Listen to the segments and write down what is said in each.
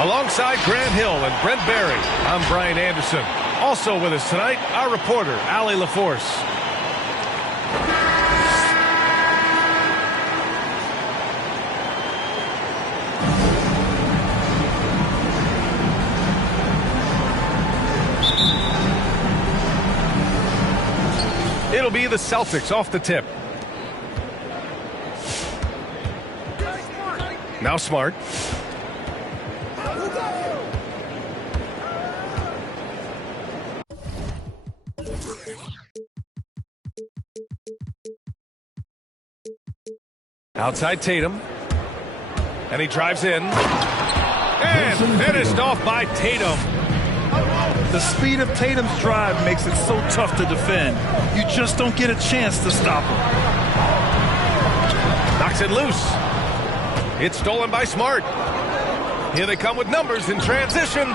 Alongside Grant Hill and Brent Barry, I'm Brian Anderson. Also with us tonight, our reporter, Allie LaForce. It'll be the Celtics off the tip. Now Smart. Outside Tatum. And he drives in. And finished off by Tatum. The speed of Tatum's drive makes it so tough to defend. You just don't get a chance to stop him. Knocks it loose. It's stolen by Smart. Here they come with numbers in transition.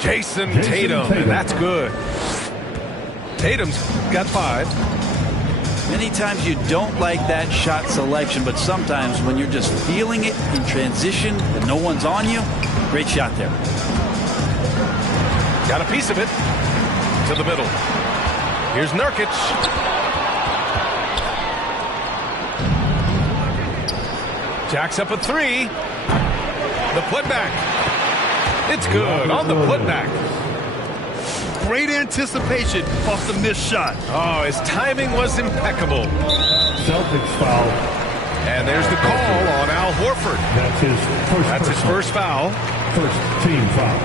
Jason Tatum, and that's good. Tatum's got 5. Many times you don't like that shot selection, but sometimes when you're just feeling it in transition and no one's on you, great shot there. Got a piece of it to the middle. Here's Nurkic. Jacks up a 3. The putback. It's good on the putback. Great anticipation off the missed shot. Oh, his timing was impeccable. Celtics foul. And there's the call on Al Horford. That's his first foul. First team foul.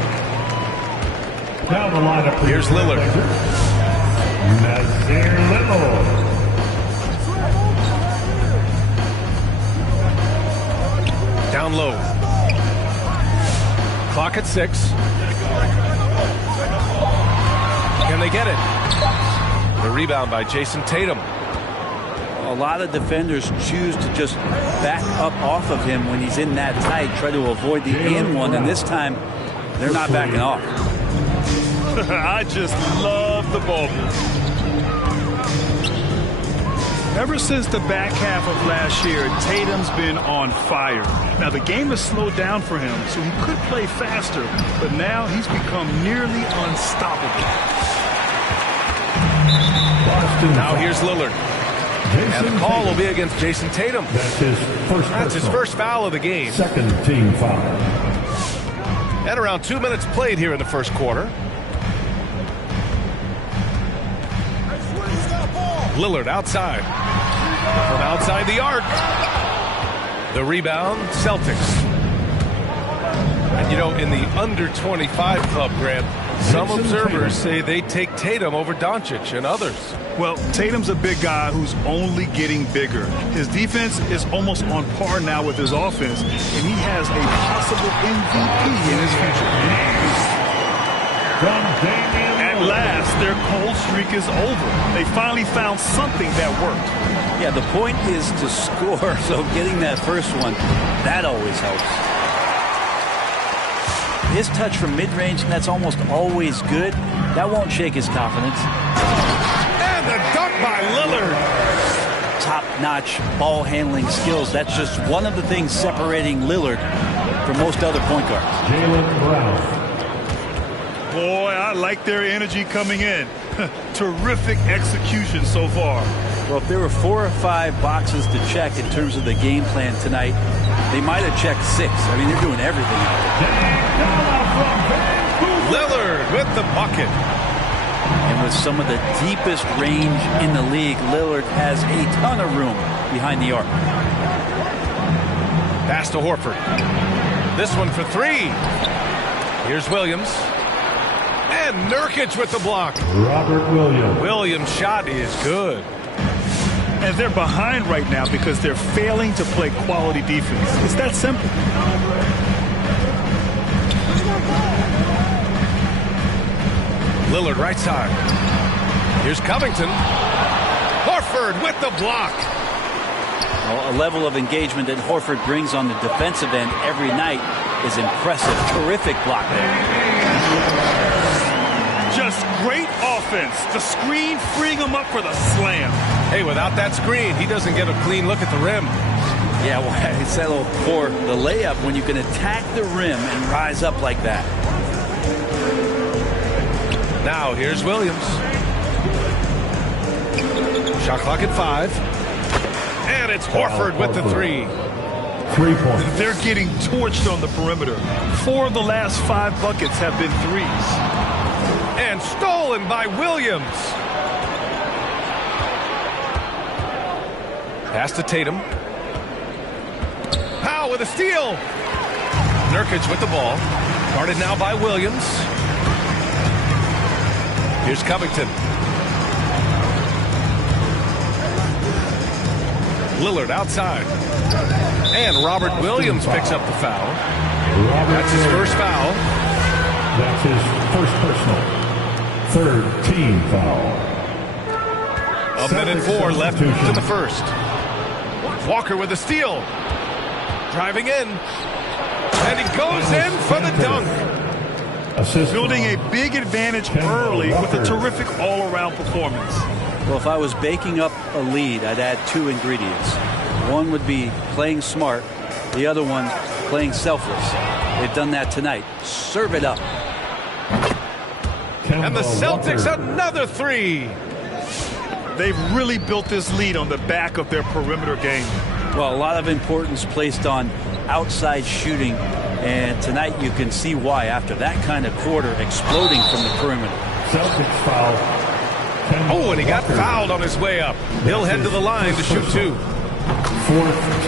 Now the lineup. Here's Lillard. Nasir Little. Down low. Clock at 6. Can they get it? The rebound by Jason Tatum. A lot of defenders choose to just back up off of him when he's in that tight, try to avoid the and one, and this time they're not backing off. I just love the ball. Ever since the back half of last year, Tatum's been on fire. Now, the game has slowed down for him, so he could play faster, but now he's become nearly unstoppable. Now here's Lillard. And the call will be against Jason Tatum. That's his first foul of the game. Second team foul. At around 2 minutes played here in the first quarter. Lillard outside. From outside the arc. The rebound, Celtics. And you know, in the under 25 club, Grant, some observers say they take Tatum over Doncic and others. Well, Tatum's a big guy who's only getting bigger. His defense is almost on par now with his offense, and he has a possible MVP in his future. At last, their cold streak is over. They finally found something that worked. Yeah, the point is to score, so getting that first one, that always helps. His touch from mid-range, and that's almost always good. That won't shake his confidence. And the dunk by Lillard. Top-notch ball handling skills. That's just one of the things separating Lillard from most other point guards. Jaylen Brown. Boy, I like their energy coming in. Terrific execution so far. Well, if there were 4 or 5 boxes to check in terms of the game plan tonight, they might have checked 6. I mean, they're doing everything. Lillard with the bucket. And with some of the deepest range in the league, Lillard has a ton of room behind the arc. Pass to Horford. This one for 3. Here's Williams. And Nurkic with the block. Robert Williams. Williams' shot is good. And they're behind right now because they're failing to play quality defense. It's that simple. Lillard right side. Here's Covington. Horford with the block. Well, a level of engagement that Horford brings on the defensive end every night is impressive. Terrific block there. Just great offense. The screen freeing him up for the slam. Hey, without that screen, he doesn't get a clean look at the rim. Yeah, why settle for the layup when you can attack the rim and rise up like that? Now here's Williams. Shot clock at 5. And it's Horford with the 3. 3 points. They're getting torched on the perimeter. 4 of the last 5 buckets have been threes. And stolen by Williams. Pass to Tatum. Powell with a steal. Nurkic with the ball. Guarded now by Williams. Here's Covington. Lillard outside. And Robert Williams picks up the foul. That's his first foul. That's his first personal. 3rd team foul. A minute 4 left in the first. Walker with a steal. Driving in. And he goes in for the dunk. Assist Building a big advantage early with a terrific all-around performance. Well, if I was baking up a lead, I'd add 2 ingredients. One would be playing smart. The other one, playing selfless. They've done that tonight. Serve it up. And the Celtics another 3. They've really built this lead on the back of their perimeter game. Well, a lot of importance placed on outside shooting, and tonight you can see why after that kind of quarter exploding from the perimeter. Celtics foul. Oh, and he got fouled on his way up. He'll head to the line to shoot 2.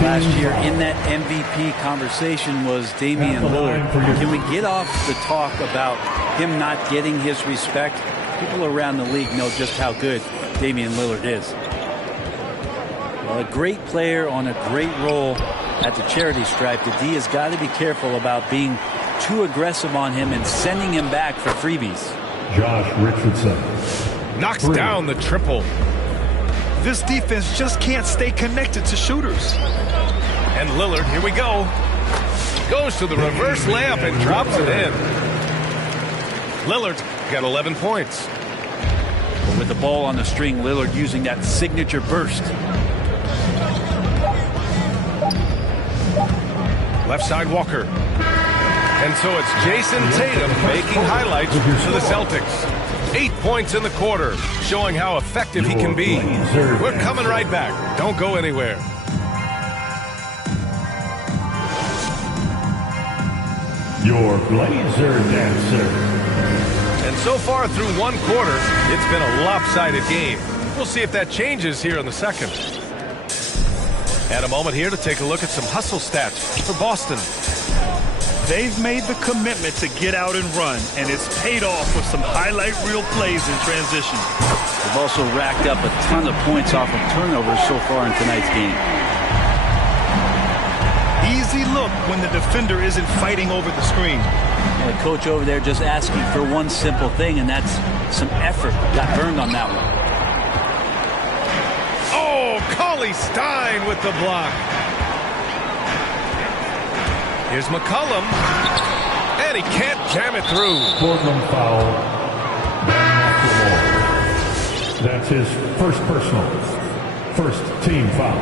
Last year in that MVP conversation was Damian Lillard. Can we get off the talk about him not getting his respect? People around the league know just how good Damian Lillard is. Well, a great player on a great role at the charity stripe. The D has got to be careful about being too aggressive on him and sending him back for freebies. Josh Richardson. Knocks down the triple. This defense just can't stay connected to shooters. And Lillard, here we go. Goes to the reverse layup and drops it in. Lillard got 11 points. But with the ball on the string, Lillard using that signature burst. Left side Walker. And so it's Jason Tatum making highlights for the Celtics. 8 points in the quarter, showing how effective he can be. We're coming right back. Don't go anywhere. Your Blazer dancer. And so far through 1 quarter, it's been a lopsided game. We'll see if that changes here in the second. And a moment here to take a look at some hustle stats for Boston. They've made the commitment to get out and run, and it's paid off with some highlight reel plays in transition. They've also racked up a ton of points off of turnovers so far in tonight's game. Easy look when the defender isn't fighting over the screen. And the coach over there just asking for one simple thing, and that's some effort. Got burned on that one. Oh, Cauley-Stein with the block. Here's McCollum, and he can't jam it through. Portland foul. That's his first personal. First team foul.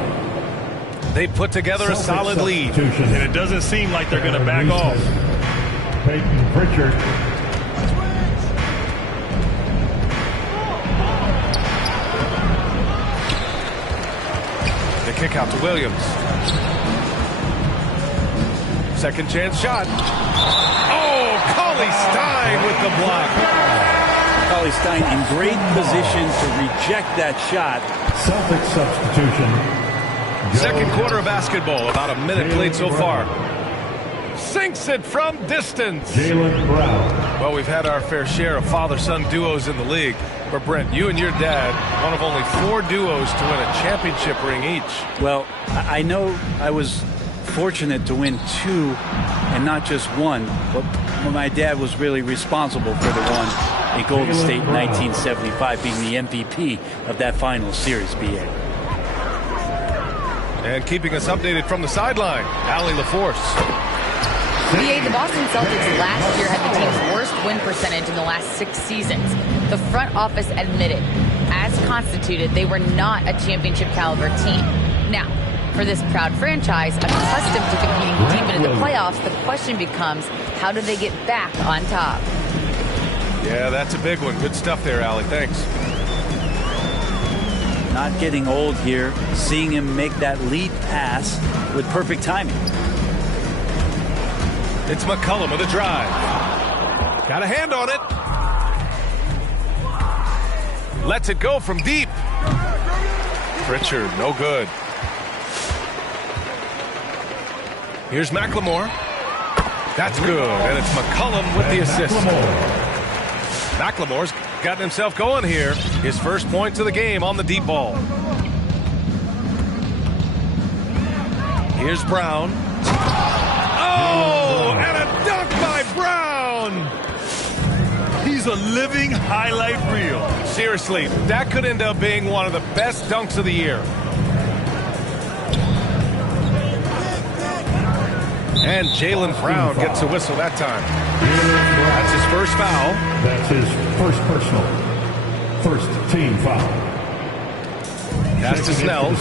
They put together a solid lead. And it doesn't seem like they're going to back off. Peyton Pritchard. The kick out to Williams. Second chance shot. Oh, Cauley-Stein with the block. Cauley-Stein in great position to reject that shot. Celtic substitution. Second quarter of basketball, about a minute played so far. Sinks it from distance. Jaylen Brown. Well, we've had our fair share of father-son duos in the league. But Brent, you and your dad, one of only 4 duos to win a championship ring each. Well, I know I was fortunate to win 2 and not just 1, but my dad was really responsible for the one in Golden State in 1975, being the MVP of that final series, BA. And keeping us updated from the sideline, Allie LaForce. BA, the Boston Celtics last year had the team's worst win percentage in the last 6 seasons. The front office admitted, as constituted, they were not a championship caliber team. Now, For this proud franchise, accustomed to competing deep into the playoffs, the question becomes, how do they get back on top? Yeah, that's a big one. Good stuff there, Allie. Thanks. Not getting old here. Seeing him make that lead pass with perfect timing. It's McCollum with a drive. Got a hand on it. Lets it go from deep. Pritchard, no good. Here's McLemore. That's good, and it's McCollum with the assist. McLemore's gotten himself going here. His first points of the game on the deep ball. Here's Brown. Oh, and a dunk by Brown. He's a living highlight reel. Seriously, that could end up being one of the best dunks of the year. And Jaylen Brown gets a whistle that time. That's his first foul. That's his first personal. First team foul. Pass to Snell.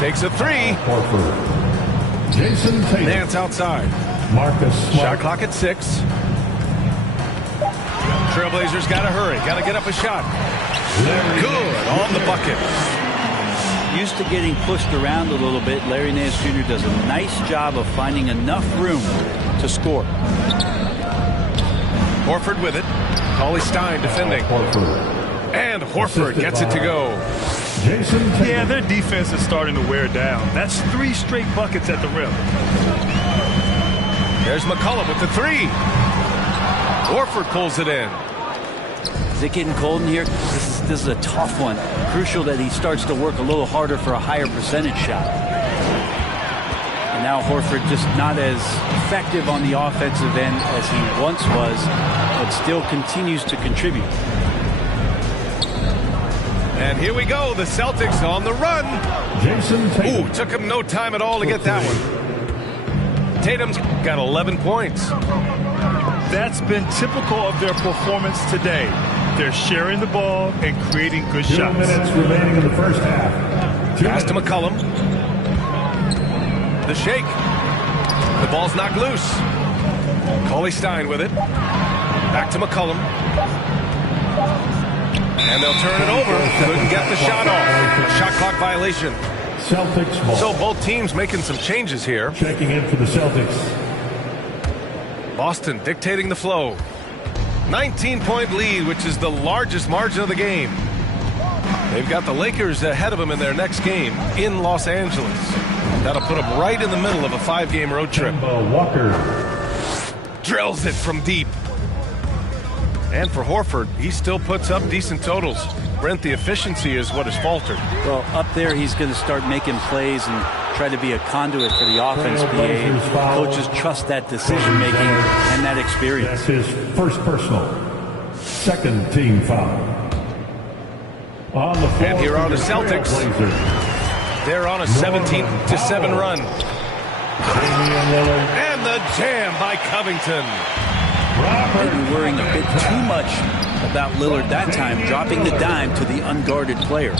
Takes a three. Horford. Jason Tatum. Nance outside. Marcus Smart. Shot clock at 6. Trailblazers got to hurry. Got to get up a shot. Good on the bucket. Used to getting pushed around a little bit, Larry Nance Jr. does a nice job of finding enough room to score. Horford with it. Cauley-Stein defending. And Horford gets it to go. Jason Tatum. Yeah, their defense is starting to wear down. That's 3 straight buckets at the rim. There's McCollum with the 3. Horford pulls it in. Is it getting cold in here? This is a tough one. Crucial that he starts to work a little harder for a higher percentage shot. And now Horford just not as effective on the offensive end as he once was, but still continues to contribute. And here we go. The Celtics on the run. Jason Tatum. Ooh, took him no time at all to get that one. Tatum's got 11 points. That's been typical of their performance today. They're sharing the ball and creating good 2 shots. minutes remaining in the first half. Pass to McCollum. The shake. The ball's knocked loose. Cauley-Stein with it. Back to McCollum. And they'll turn it over. Couldn't get the shot off. Shot clock violation. Celtics ball. So both teams making some changes here. Checking in for the Celtics. Boston dictating the flow. 19-point lead, which is the largest margin of the game. They've got the Lakers ahead of them in their next game in Los Angeles. That'll put them right in the middle of a 5-game road trip. Kemba Walker. Drills it from deep. And for Horford, he still puts up decent totals. Brent, the efficiency is what has faltered. Well, up there, he's going to start making plays and try to be a conduit for the offense. Coaches trust that decision-making and that experience. That's his first personal. Second team foul. On the floor. And here are the Celtics. They're on a 17-7 run. Damian Lillard. And the jam by Covington. Maybe worrying a bit too much about Lillard that time, dropping the dime to the unguarded player.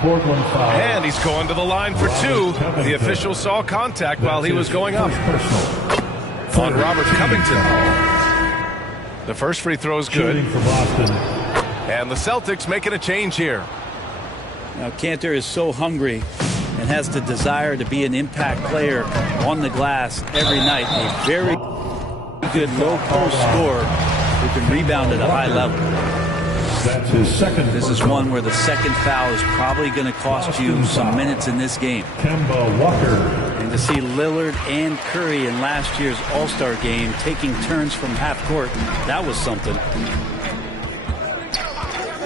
Portland foul. And he's going to the line for 2. The official saw contact while he was going up on Robert Covington. The first free throw is good. Shooting for Boston. And the Celtics making a change here. Now, Kanter is so hungry and has the desire to be an impact player on the glass every night. A very good low-post scorer who can rebound at a high level. That's his second. This is one where the second foul is probably going to cost you some minutes in this game. Kemba Walker. And to see Lillard and Curry in last year's All-Star game taking turns from half court, that was something.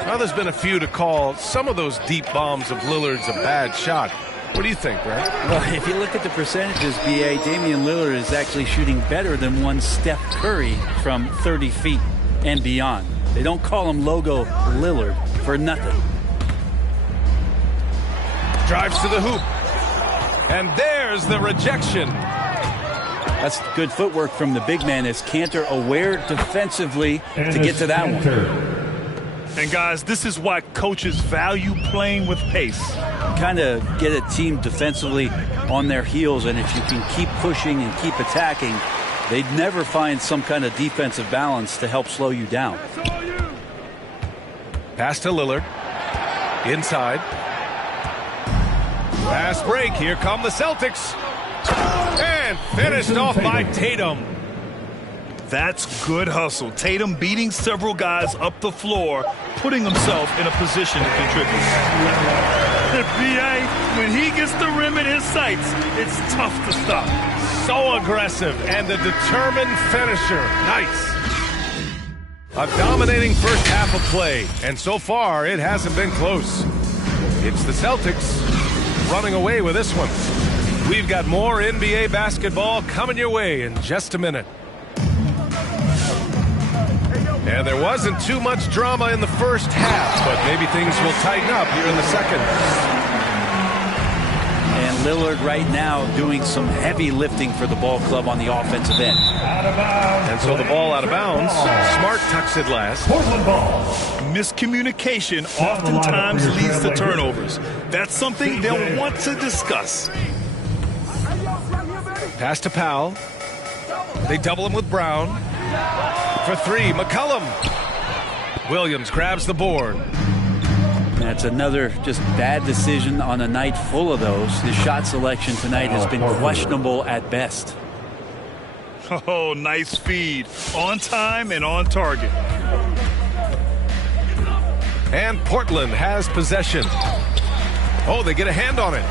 Now there's been a few to call some of those deep bombs of Lillard's a bad shot. What do you think, Brad? Well, if you look at the percentages, B.A., Damian Lillard is actually shooting better than one Steph Curry from 30 feet and beyond. They don't call him Logo Lillard for nothing. Drives to the hoop. And there's the rejection. That's good footwork from the big man as Kanter aware defensively to get to that one. And guys, this is why coaches value playing with pace. kind of get a team defensively on their heels, and if you can keep pushing and keep attacking, they'd never find some kind of defensive balance to help slow you down. Pass to Lillard. Inside. Fast break. Here come the Celtics. And finished off by Tatum. That's good hustle. Tatum beating several guys up the floor, putting himself in a position to contribute. When he gets the rim in his sights, it's tough to stop. So aggressive and a determined finisher. Nice. A dominating first half of play, and so far it hasn't been close. It's the Celtics running away with this one. We've got more NBA basketball coming your way in just a minute. And there wasn't too much drama in the first half, but maybe things will tighten up here in the second. And Lillard right now doing some heavy lifting for the ball club on the offensive end. And so the ball out of bounds. Smart tucks it last. Miscommunication oftentimes leads to turnovers. That's something they'll want to discuss. Pass to Powell. They double him with Brown. For three, McCollum. Williams grabs the board. That's another just bad decision on a night full of those. His shot selection tonight has been questionable at best. Oh, nice feed. On time and on target. And Portland has possession. Oh, they get a hand on it.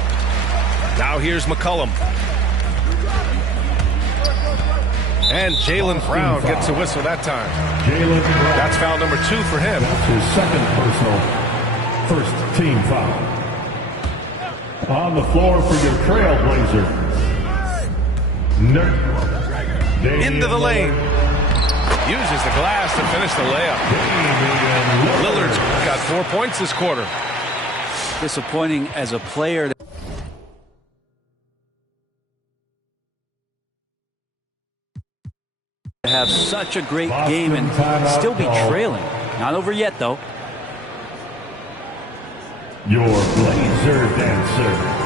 Now here's McCollum. And Jaylen Brown gets a whistle that time. That's foul number 2 for him. His second personal, first team foul. On the floor for your Trailblazers. Into the lane. Uses the glass to finish the layup. Lillard's got 4 points this quarter. Disappointing as a player. Have such a great game and still be trailing. Not over yet, though. Your Blazer dancer.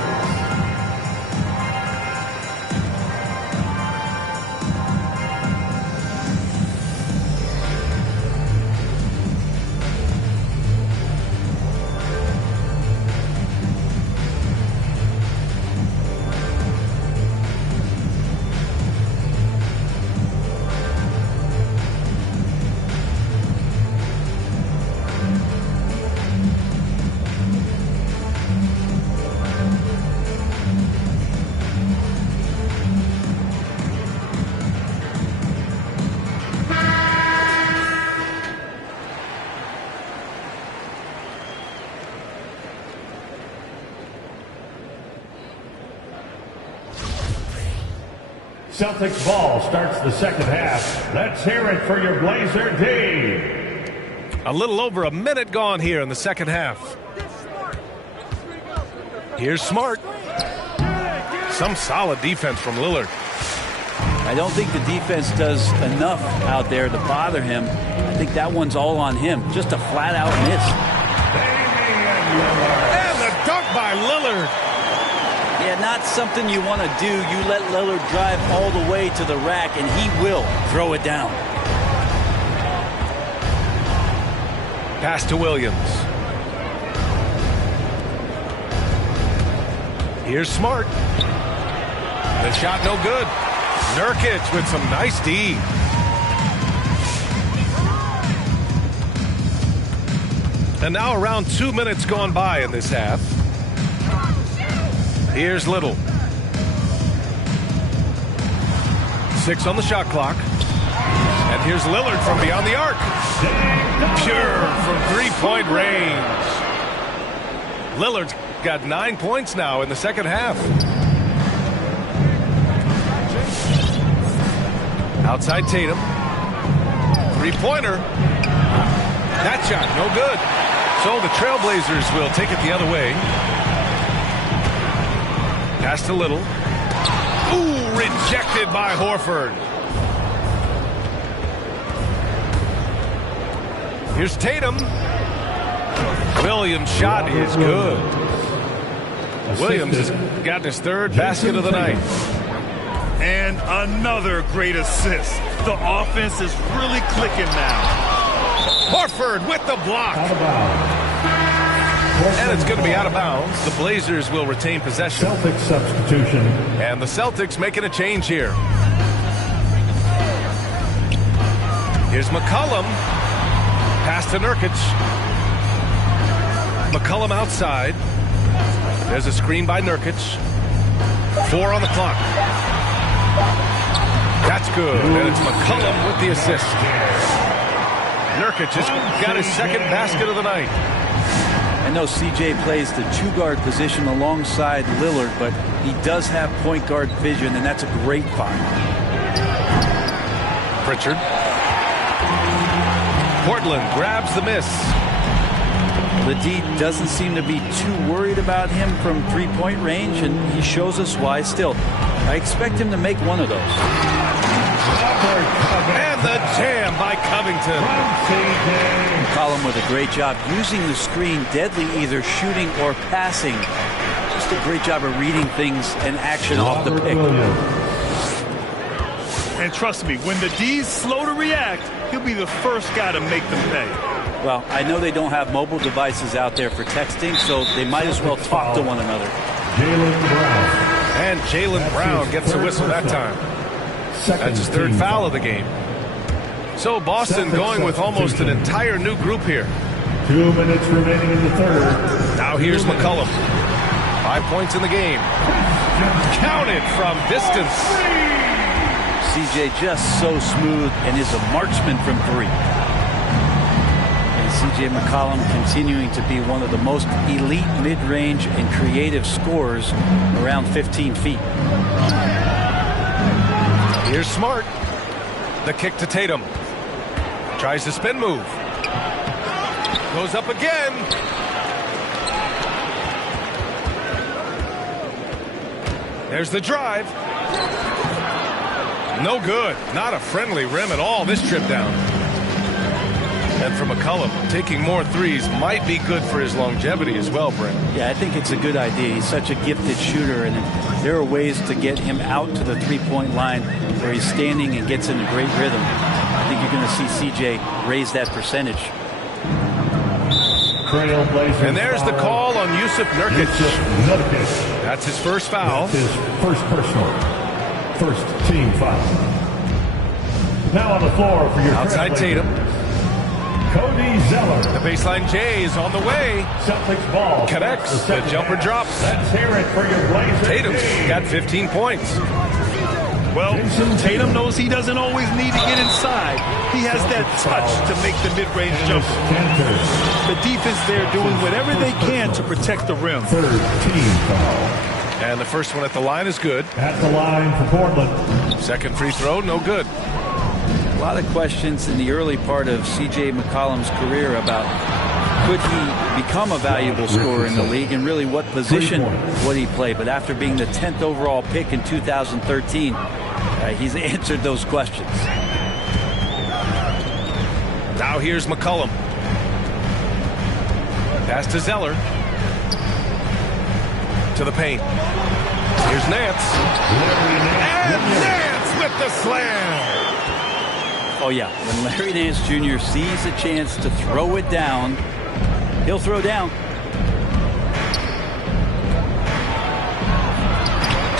Celtics ball starts the second half. Let's hear it for your Blazer D. A little over a minute gone here in the second half. Here's Smart. Some solid defense from Lillard. I don't think the defense does enough out there to bother him. I think that one's all on him. Just a flat-out miss. And the dunk by Lillard. Yeah, not something you want to do. You let Lillard drive all the way to the rack, and he will throw it down. Pass to Williams. Here's Smart. The shot no good. Nurkic with some nice D. And now around 2 minutes gone by in this half. Here's Little. 6 on the shot clock. And here's Lillard from beyond the arc. Pure from three-point range. Lillard's got 9 points now in the second half. Outside Tatum. Three-pointer. That shot, no good. So the Trailblazers will take it the other way. Pass to Little. Ooh, rejected by Horford. Here's Tatum. Williams' shot is good. Williams has gotten his third basket of the night. And another great assist. The offense is really clicking now. Horford with the block. And it's going to be out of bounds. The Blazers will retain possession. Celtics substitution. And the Celtics making a change here. Here's McCollum. Pass to Nurkic. McCollum outside. There's a screen by Nurkic. 4 on the clock. That's good. And it's McCollum with the assist. Nurkic has got his second basket of the night. I know CJ plays the 2-guard position alongside Lillard, but he does have point guard vision, and that's a great find. Pritchard. Portland grabs the miss. The D doesn't seem to be too worried about him from three-point range, and he shows us why still. I expect him to make one of those. And the jam by Covington. McCollum with a great job using the screen, deadly either shooting or passing. Just a great job of reading things and action off the pick. And trust me, when the D's slow to react, he'll be the first guy to make them pay. Well, I know they don't have mobile devices out there for texting, so they might as well talk to one another. And Jaylen Brown gets a whistle that time. That's his third foul of the game. So Boston going with almost an entire new group here. 2 minutes remaining in the third. Now here's McCollum. 5 points in the game. Counted from distance. CJ just so smooth and is a marksman from 3. And CJ McCollum continuing to be one of the most elite mid-range and creative scorers around 15 feet. Here's Smart. The kick to Tatum. Tries the spin move. Goes up again. There's the drive. No good. Not a friendly rim at all this trip down. And from McCollum, taking more threes might be good for his longevity as well, Brent. Yeah, I think it's a good idea. He's such a gifted shooter, and there are ways to get him out to the three-point line where he's standing and gets in a great rhythm. I think you're going to see CJ raise that percentage. And there's the call on Jusuf Nurkic. That's his first foul. That's his first personal. First team foul. Now on the floor for your outside Tatum. Cody Zeller. The baseline J is on the way. Celtics ball. Connects. The jumper drops. Let's hear it for your Blazers. Tatum's got 15 points. Well, Tatum knows he doesn't always need to get inside. He has that touch to make the mid-range jumper. The defense there doing whatever they can to protect the rim. Third team foul. And the first one at the line is good. At the line for Portland. Second free throw, no good. A lot of questions in the early part of C.J. McCollum's career about could he become a valuable scorer in the league and really what position would he play. But after being the 10th overall pick in 2013, he's answered those questions. Now here's McCollum. Pass to Zeller. To the paint. Here's Nance. And Nance with the slam. Oh, yeah. When Larry Nance Jr. sees a chance to throw it down, he'll throw down.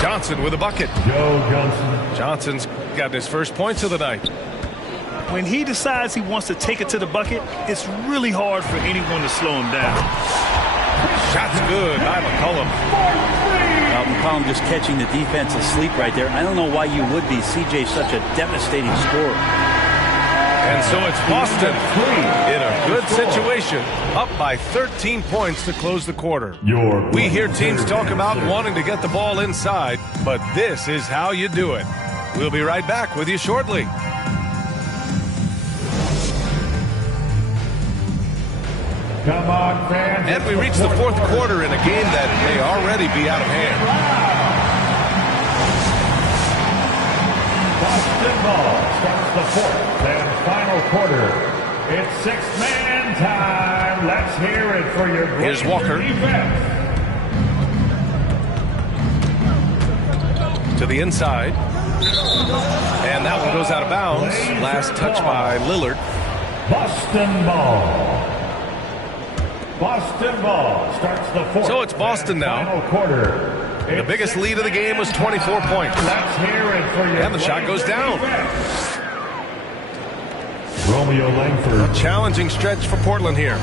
Johnson with a bucket. Joe Johnson. Johnson's got his first points of the night. When he decides he wants to take it to the bucket, it's really hard for anyone to slow him down. Shot's good by McCollum. McCollum just catching the defense asleep right there. I don't know why you would be. CJ's such a devastating scorer. And so it's Boston in a good situation, up by 13 points to close the quarter. We hear teams talk about wanting to get the ball inside, but this is how you do it. We'll be right back with you shortly. Come on, fans. And we reach the fourth quarter in a game that may already be out of hand. Boston ball starts the fourth and final quarter. It's six-man time. Let's hear it for your Here's Walker. defense. To the inside. And that one goes out of bounds. Last touch by Lillard. Boston ball. Boston ball starts the fourth. So it's Boston now. Final quarter. The biggest lead of the game was 24 points. Let's hear it for your And the shot goes down. Romeo Langford. Challenging stretch for Portland here.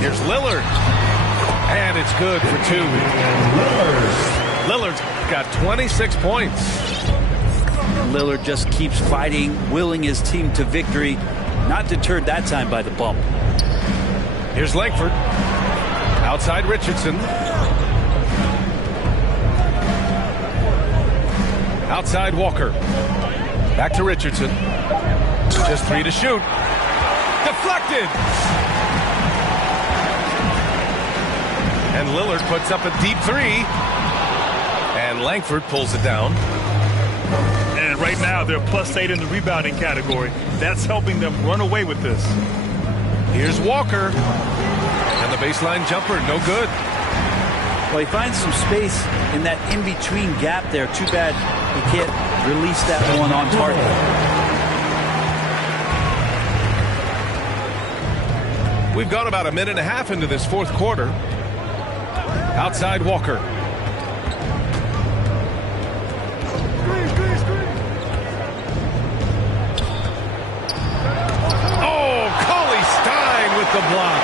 Here's Lillard. And it's good for two. Lillard's got 26 points. Lillard just keeps fighting, willing his team to victory. Not deterred that time by the bump. Here's Langford. Outside Richardson. Outside Walker. Back to Richardson. Just 3 to shoot. Deflected. And Lillard puts up a deep 3. And Langford pulls it down. And right now they're +8 in the rebounding category. That's helping them run away with this. Here's Walker. And the baseline jumper, no good. Well, he finds some space in that in-between gap there. Too bad he can't release that one on target. We've gone about a minute and a half into this fourth quarter. Outside Walker. Oh, Cauley-Stein with the block.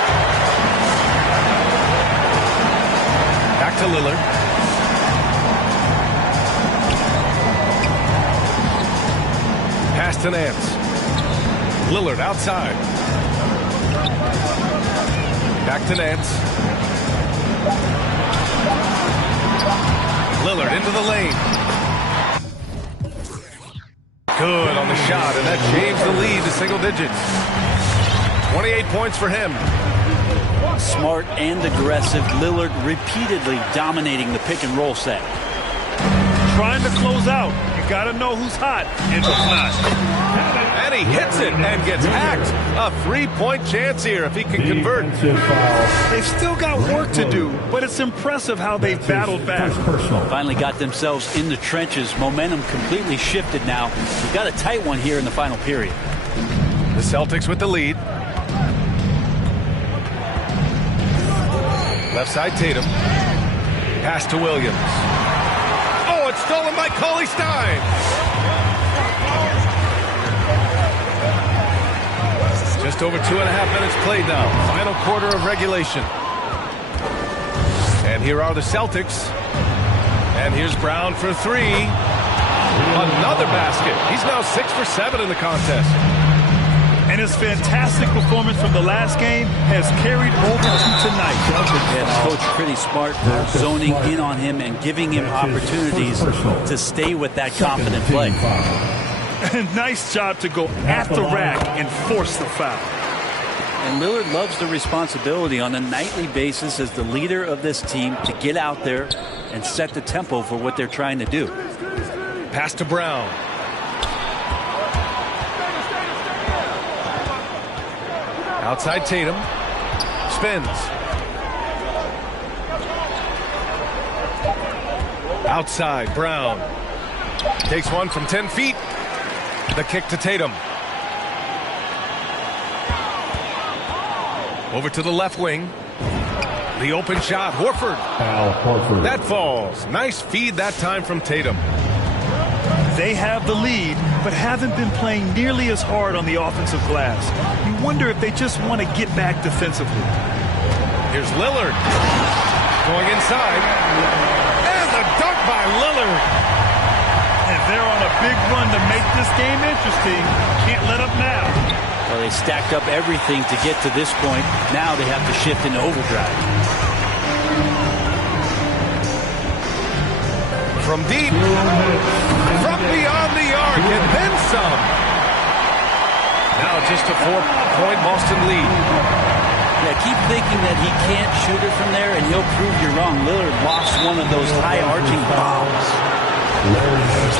Back to Lillard. Pass to Nance. Lillard outside. Back to Nance. Lillard into the lane. Good on the shot, and that changed the lead to single digits. 28 points for him. Smart and aggressive. Lillard repeatedly dominating the pick and roll set. Trying to close out. You got to know who's hot and who's not. And he hits it and gets hacked. A 3-point chance here if he can convert. They've still got work to do, but it's impressive how they've battled back. Finally got themselves in the trenches. Momentum completely shifted now. You've got a tight one here in the final period. The Celtics with the lead. Left side Tatum. Pass to Williams. Oh, it's stolen by Cauley-Stein. Just over 2.5 minutes played now. Final quarter of regulation. And here are the Celtics. And here's Brown for 3. Another basket. He's now 6 for 7 in the contest. And his fantastic performance from the last game has carried over to tonight. Yes, coach pretty smart, zoning in on him and giving him opportunities to stay with that confident play. Nice job to go at the rack and force the foul. And Lillard loves the responsibility on a nightly basis as the leader of this team to get out there and set the tempo for what they're trying to do. Pass to Brown. Outside Tatum. Spins. Outside Brown. Takes one from 10 feet. The kick to Tatum. Over to the left wing. The open shot. Horford. That falls. Nice feed that time from Tatum. They have the lead, but haven't been playing nearly as hard on the offensive glass. You wonder if they just want to get back defensively. Here's Lillard. Going inside. And the dunk by Lillard. And they're on a big run to make this game interesting. Can't let up now. Well, they stacked up everything to get to this point. Now they have to shift into overdrive. From deep. From beyond the arc. And then some. Now just a 4-point Boston lead. Yeah, keep thinking that he can't shoot it from there, and he'll prove you wrong. Lillard lost one of those high-arching bombs.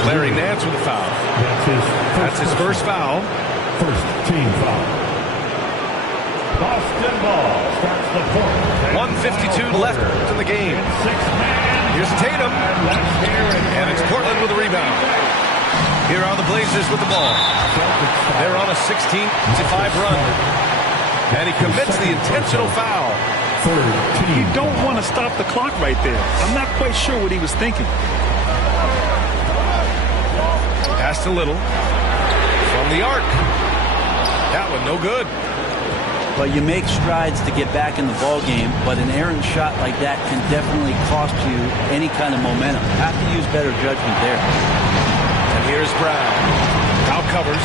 Larry Nance with a foul. That's his first foul. First team foul. Boston ball starts the fourth. 1:52 left in the game. Six-man Here's Tatum. And it's Portland with a rebound. Here are the Blazers with the ball. They're on a 16-5 run. And he commits the intentional foul. You don't want to stop the clock right there. I'm not quite sure what he was thinking. Pass to Little. From the arc. That one no good. But you make strides to get back in the ball game, but an errant shot like that can definitely cost you any kind of momentum. Have to use better judgment there. And here's Brown. Foul covers.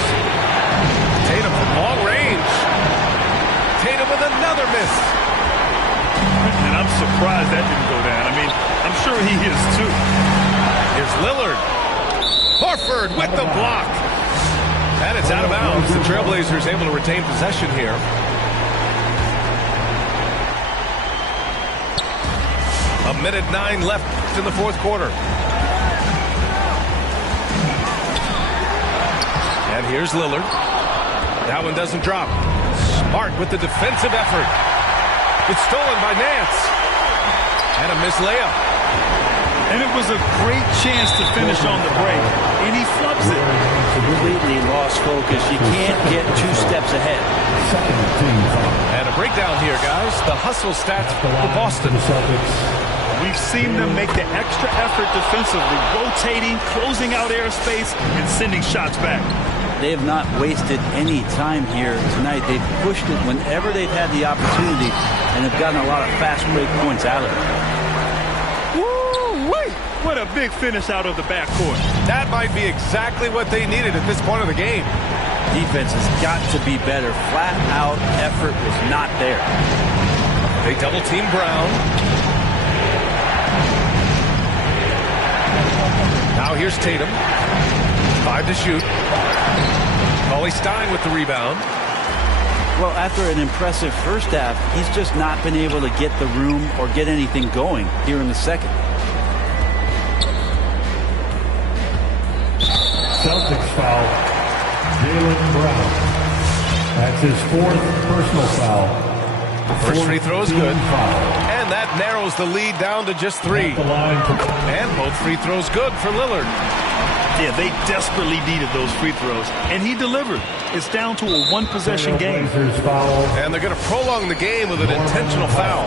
Tatum from long range. Tatum with another miss. And I'm surprised that didn't go down. I mean, I'm sure he is too. Here's Lillard. Horford with the block. And it's out of bounds. The Trailblazers able to retain possession here. A minute 9 left in the fourth quarter. And here's Lillard. That one doesn't drop. Smart with the defensive effort. It's stolen by Nance. And a missed layup. And it was a great chance to finish on the break. And he flubs it. Completely lost focus. You can't get 2 steps ahead. And a breakdown here, guys. The hustle stats for Boston. We've seen them make the extra effort defensively, rotating, closing out airspace, and sending shots back. They have not wasted any time here tonight. They've pushed it whenever they've had the opportunity and have gotten a lot of fast break points out of it. Woo-wee! What a big finish out of the backcourt. That might be exactly what they needed at this point of the game. Defense has got to be better. Flat out effort was not there. They double team Brown. Now here's Tatum. 5 to shoot. Cauley Stein with the rebound. Well, after an impressive first half, he's just not been able to get the room or get anything going here in the second. Celtics foul. Jaylen Brown. That's his 4th personal foul. First free throw is good. Foul. And that narrows the lead down to just 3. And both free throws good for Lillard. Yeah, they desperately needed those free throws, and he delivered. It's down to a 1-possession game. And they're going to prolong the game with an intentional foul.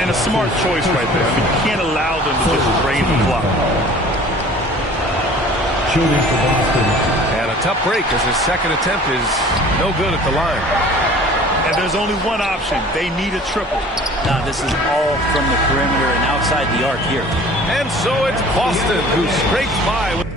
And a smart choice right there. I mean, you can't allow them to just drain the clock. Shooting for Boston. And a tough break as his second attempt is no good at the line. And there's only one option. They need a triple. Now, this is all from the perimeter and outside the arc here. And so it's Boston who scrapes by with